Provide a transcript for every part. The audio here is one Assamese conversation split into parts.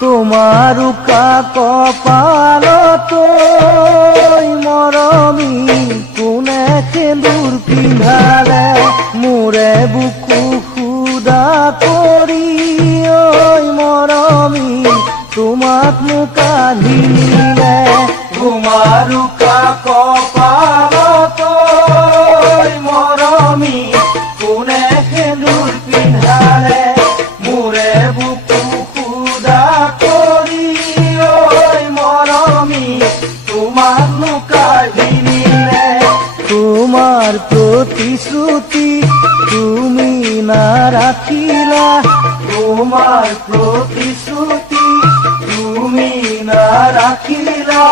তোমাৰ উকা কপালতো মৰমী কোনে সেন্দুৰ পিন্ধালে মোৰে বুকু খুদা কৰি ঐ মৰমী তোমাক মোক আধিলে তোমাৰ উকা কপালতো মৰমী কোনে সেন্দুৰ পিন্ধালে মোৰে বুকু খুদা কৰি ঐ মৰমী তোমাক মোক আধিলে তোমাৰ প্ৰতিশ্ৰুতি তুমি নাৰাখিলা তোমাৰ প্ৰতিশ্ৰুতি তুমি নাৰাখিলা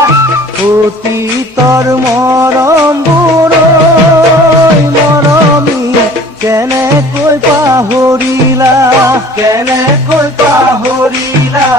অতীতৰ মৰমবোৰ মৰমী কেনেকৈ পাহৰিলা কেনেকৈ পাহৰিলা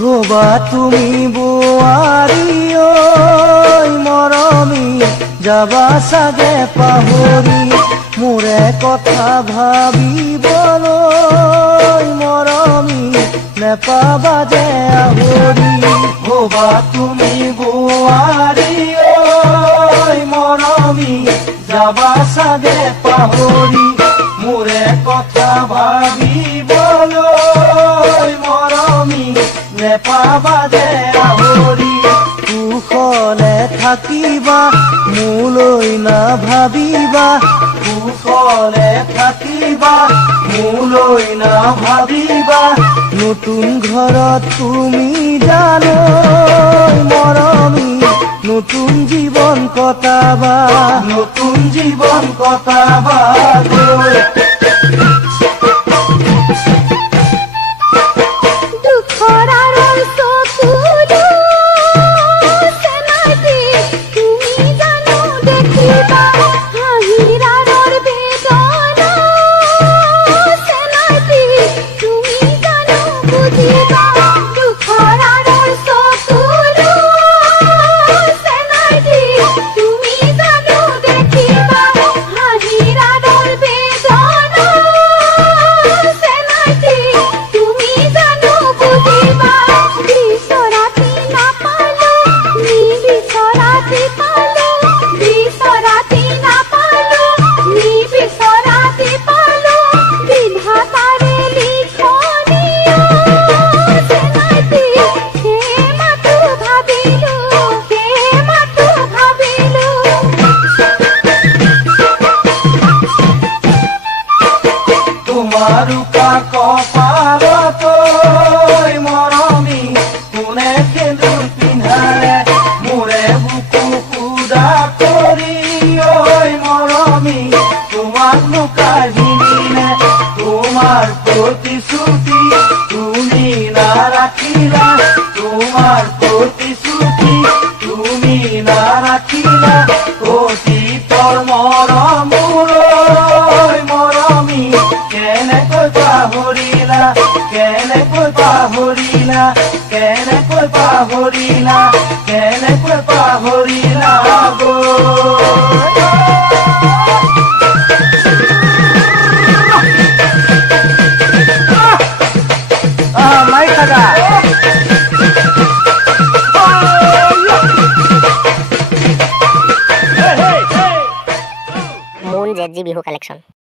হবা তুমি বোৱাৰী ঐ মৰমী যাবা চাগে পাহৰি মোৰে কথা ভাবিবলৈ মৰমী নেপাবা যে আহৰি হবা তুমি বোৱাৰী ঐ মৰমী যাবা চাগে পাহৰি মোৰে কথা ভাবিবলৈ মৰমী নেপাবা যে আহৰি কুশলে থাকিবা মোলৈ নাভাবিবা কুশলে থাকিবা মোলৈ নাভাবিবা নতুন ঘৰত তুমি জানো মৰমী নতুন জীৱন কটাবা নতুন জীৱন কটাবা পাহৰিলা কেনেকৈ পাহৰিলা মাইক থাকা Moon ZG Bihu collection.